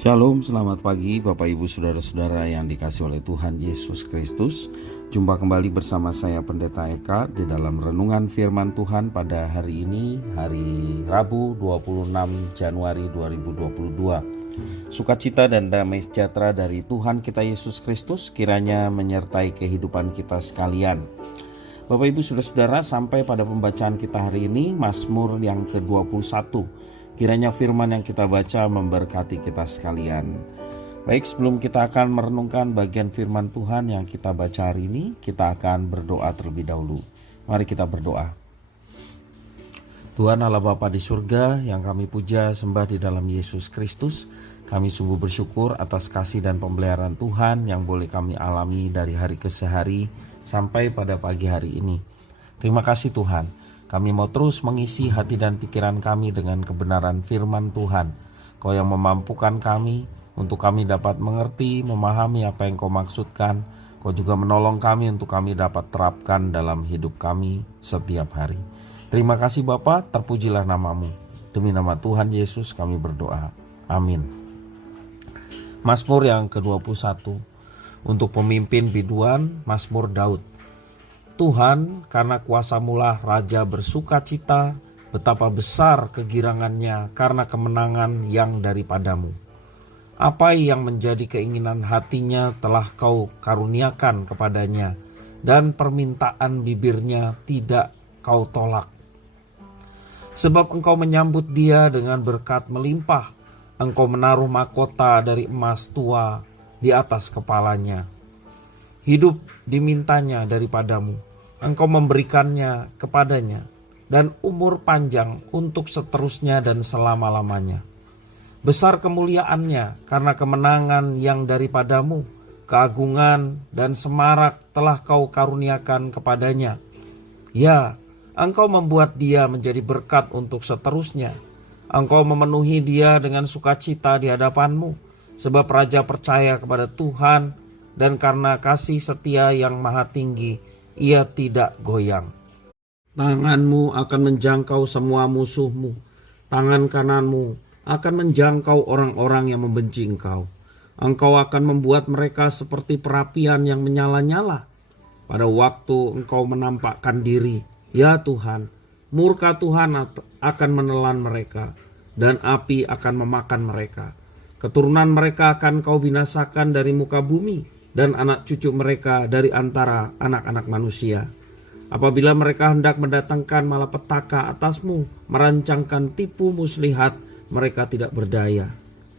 Shalom, selamat pagi Bapak Ibu Saudara-saudara yang dikasihi oleh Tuhan Yesus Kristus. Jumpa kembali bersama saya Pendeta Eka di dalam renungan firman Tuhan pada hari ini, hari Rabu 26 Januari 2022. Sukacita dan damai sejahtera dari Tuhan kita Yesus Kristus kiranya menyertai kehidupan kita sekalian. Bapak Ibu Saudara-saudara, sampai pada pembacaan kita hari ini, Mazmur yang ke-21. Kiranya firman yang kita baca memberkati kita sekalian. Baik, sebelum kita akan merenungkan bagian firman Tuhan yang kita baca hari ini, kita akan berdoa terlebih dahulu. Mari kita berdoa. Tuhan Allah Bapa di surga yang kami puja sembah di dalam Yesus Kristus, kami sungguh bersyukur atas kasih dan pemeliharaan Tuhan yang boleh kami alami dari hari ke hari sampai pada pagi hari ini. Terima kasih Tuhan. Kami mau terus mengisi hati dan pikiran kami dengan kebenaran firman Tuhan. Kau yang memampukan kami untuk kami dapat mengerti, memahami apa yang Kau maksudkan. Kau juga menolong kami untuk kami dapat terapkan dalam hidup kami setiap hari. Terima kasih Bapa, terpujilah namamu. Demi nama Tuhan Yesus kami berdoa. Amin. Mazmur yang ke-21. Untuk pemimpin biduan, Mazmur Daud. Tuhan, karena kuasa-Mu-lah Raja bersuka cita, betapa besar kegirangannya karena kemenangan yang daripada-Mu. Apa yang menjadi keinginan hatinya telah Kau karuniakan kepadanya, dan permintaan bibirnya tidak Kau tolak. Sebab Engkau menyambut dia dengan berkat melimpah, Engkau menaruh mahkota dari emas tua di atas kepalanya. Hidup dimintanya daripada-Mu, Engkau memberikannya kepadanya, dan umur panjang untuk seterusnya dan selama-lamanya. Besar kemuliaannya karena kemenangan yang daripada-Mu, keagungan dan semarak telah Kau karuniakan kepadanya. Ya, Engkau membuat dia menjadi berkat untuk seterusnya. Engkau memenuhi dia dengan sukacita di hadapan-Mu, sebab Raja percaya kepada Tuhan, dan karena kasih setia yang maha tinggi, ia tidak goyang. Tangan-Mu akan menjangkau semua musuh-Mu. Tangan kanan-Mu akan menjangkau orang-orang yang membenci Engkau. Engkau akan membuat mereka seperti perapian yang menyala-nyala. Pada waktu Engkau menampakkan diri, ya Tuhan, murka Tuhan akan menelan mereka, dan api akan memakan mereka. Keturunan mereka akan Kau binasakan dari muka bumi, dan anak cucu mereka dari antara anak-anak manusia. Apabila mereka hendak mendatangkan malapetaka atas-Mu, merancangkan tipu muslihat, mereka tidak berdaya.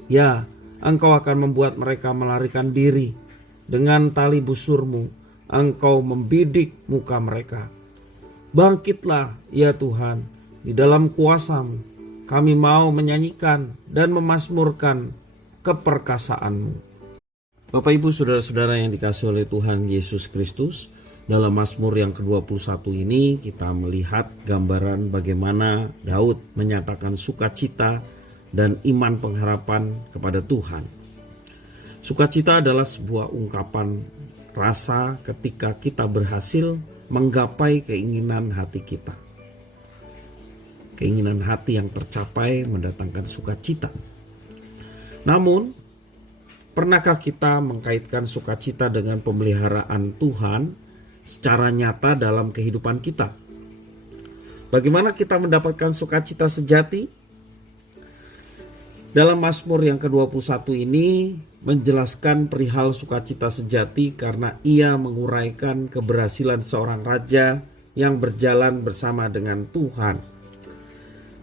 Ya, Engkau akan membuat mereka melarikan diri. Dengan tali busur-Mu, Engkau membidik muka mereka. Bangkitlah, ya Tuhan, di dalam kuasa-Mu. Kami mau menyanyikan dan memazmurkan keperkasaan-Mu. Bapak Ibu Saudara-saudara yang dikasihi oleh Tuhan Yesus Kristus, dalam Mazmur yang ke-21 ini kita melihat gambaran bagaimana Daud menyatakan sukacita dan iman pengharapan kepada Tuhan. Sukacita adalah sebuah ungkapan rasa ketika kita berhasil menggapai keinginan hati kita. Keinginan hati yang tercapai mendatangkan sukacita. Namun, pernahkah kita mengkaitkan sukacita dengan pemeliharaan Tuhan secara nyata dalam kehidupan kita? Bagaimana kita mendapatkan sukacita sejati? Dalam Mazmur yang ke-21 ini menjelaskan perihal sukacita sejati karena ia menguraikan keberhasilan seorang raja yang berjalan bersama dengan Tuhan.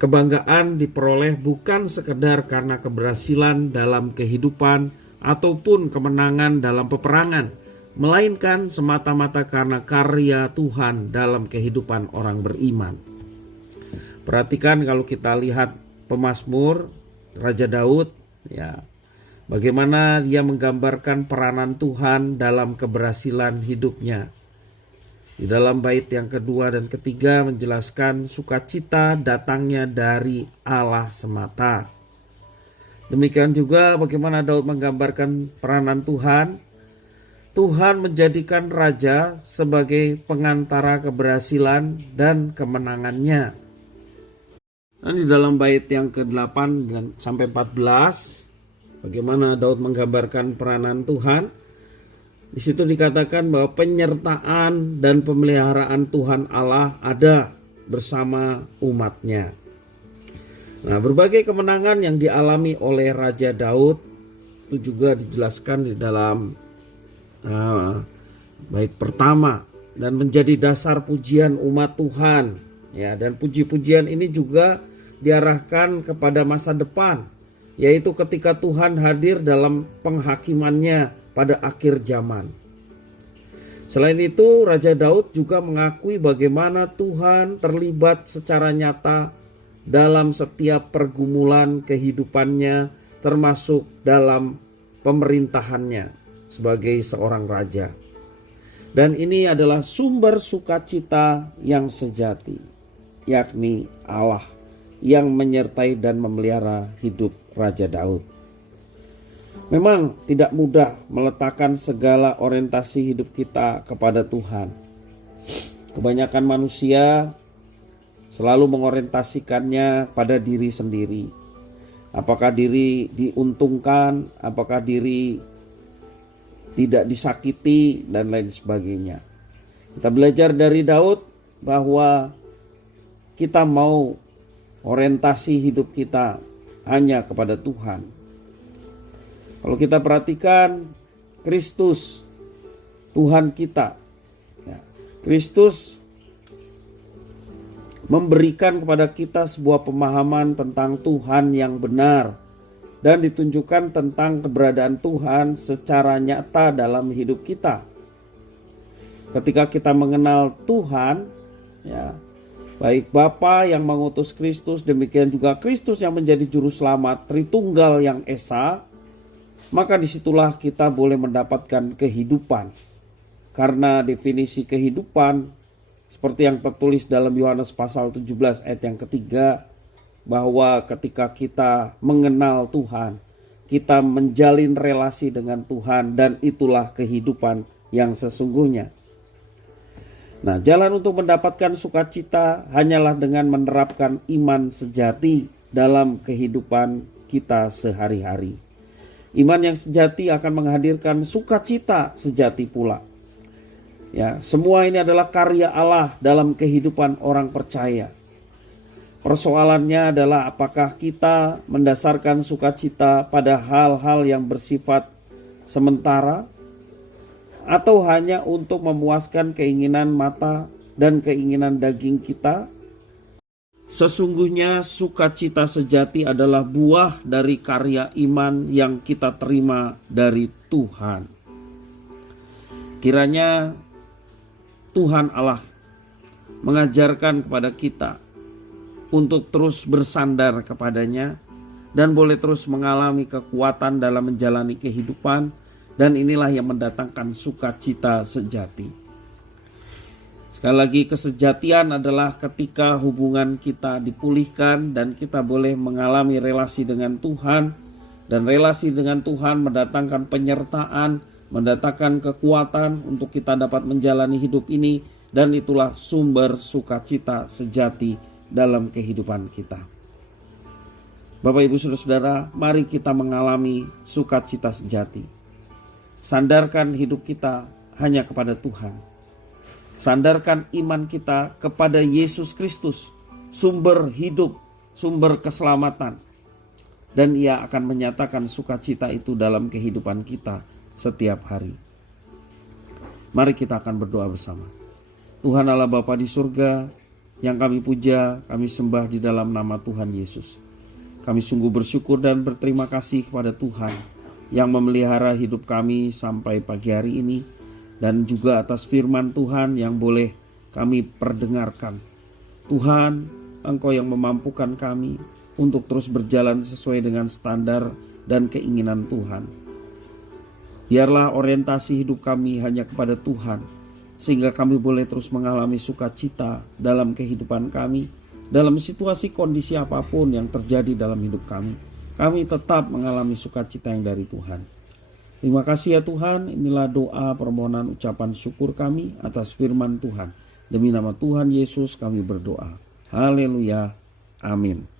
Kebanggaan diperoleh bukan sekedar karena keberhasilan dalam kehidupan ataupun kemenangan dalam peperangan, melainkan semata-mata karena karya Tuhan dalam kehidupan orang beriman. Perhatikan kalau kita lihat pemazmur Raja Daud, ya, bagaimana dia menggambarkan peranan Tuhan dalam keberhasilan hidupnya. Di dalam bait yang kedua dan ketiga menjelaskan sukacita datangnya dari Allah semata. Demikian juga bagaimana Daud menggambarkan peranan Tuhan. Tuhan menjadikan raja sebagai pengantara keberhasilan dan kemenangannya. Dan di dalam bait yang ke-8 dan sampai 14 Bagaimana Daud menggambarkan peranan Tuhan? Di situ dikatakan bahwa penyertaan dan pemeliharaan Tuhan Allah ada bersama umatnya. Nah, berbagai kemenangan yang dialami oleh Raja Daud itu juga dijelaskan di dalam bait pertama dan menjadi dasar pujian umat Tuhan. Ya, dan puji-pujian ini juga diarahkan kepada masa depan, yaitu ketika Tuhan hadir dalam penghakimannya pada akhir zaman. Selain itu, Raja Daud juga mengakui bagaimana Tuhan terlibat secara nyata dalam setiap pergumulan kehidupannya, termasuk dalam pemerintahannya sebagai seorang raja. Dan ini adalah sumber sukacita yang sejati, yakni Allah yang menyertai dan memelihara hidup Raja Daud. Memang tidak mudah meletakkan segala orientasi hidup kita kepada Tuhan. Kebanyakan manusia selalu mengorientasikannya pada diri sendiri. Apakah diri diuntungkan, apakah diri tidak disakiti, dan lain sebagainya. Kita belajar dari Daud bahwa kita mau orientasi hidup kita hanya kepada Tuhan. Kalau kita perhatikan Kristus, Tuhan kita, ya, Kristus memberikan kepada kita sebuah pemahaman tentang Tuhan yang benar dan ditunjukkan tentang keberadaan Tuhan secara nyata dalam hidup kita. Ketika kita mengenal Tuhan, ya, baik Bapa yang mengutus Kristus, demikian juga Kristus yang menjadi juru selamat, Tritunggal yang Esa, maka disitulah kita boleh mendapatkan kehidupan. Karena definisi kehidupan seperti yang tertulis dalam Yohanes pasal 17 ayat yang ketiga, bahwa ketika kita mengenal Tuhan, kita menjalin relasi dengan Tuhan, dan itulah kehidupan yang sesungguhnya. Nah, jalan untuk mendapatkan sukacita hanyalah dengan menerapkan iman sejati dalam kehidupan kita sehari-hari. Iman yang sejati akan menghadirkan sukacita sejati pula. Ya, semua ini adalah karya Allah dalam kehidupan orang percaya. Persoalannya adalah apakah kita mendasarkan sukacita pada hal-hal yang bersifat sementara, atau hanya untuk memuaskan keinginan mata dan keinginan daging kita. Sesungguhnya sukacita sejati adalah buah dari karya iman yang kita terima dari Tuhan. Kiranya Tuhan Allah mengajarkan kepada kita untuk terus bersandar kepadanya dan boleh terus mengalami kekuatan dalam menjalani kehidupan, dan inilah yang mendatangkan sukacita sejati. Sekali lagi, kesejatian adalah ketika hubungan kita dipulihkan dan kita boleh mengalami relasi dengan Tuhan, dan relasi dengan Tuhan mendatangkan penyertaan, mendatangkan kekuatan untuk kita dapat menjalani hidup ini, dan itulah sumber sukacita sejati dalam kehidupan kita. Bapak, Ibu, Saudara-saudara, mari kita mengalami sukacita sejati. Sandarkan hidup kita hanya kepada Tuhan. Sandarkan iman kita kepada Yesus Kristus, sumber hidup, sumber keselamatan. Dan Ia akan menyatakan sukacita itu dalam kehidupan kita setiap hari. Mari kita akan berdoa bersama. Tuhan Allah Bapa di surga, yang kami puja, kami sembah di dalam nama Tuhan Yesus. Kami sungguh bersyukur dan berterima kasih kepada Tuhan yang memelihara hidup kami sampai pagi hari ini, dan juga atas firman Tuhan yang boleh kami perdengarkan. Tuhan, Engkau yang memampukan kami untuk terus berjalan sesuai dengan standar dan keinginan Tuhan. Biarlah orientasi hidup kami hanya kepada Tuhan, sehingga kami boleh terus mengalami sukacita dalam kehidupan kami, dalam situasi kondisi apapun yang terjadi dalam hidup kami. Kami tetap mengalami sukacita yang dari Tuhan. Terima kasih ya Tuhan, inilah doa permohonan ucapan syukur kami atas firman Tuhan. Demi nama Tuhan Yesus kami berdoa. Haleluya. Amin.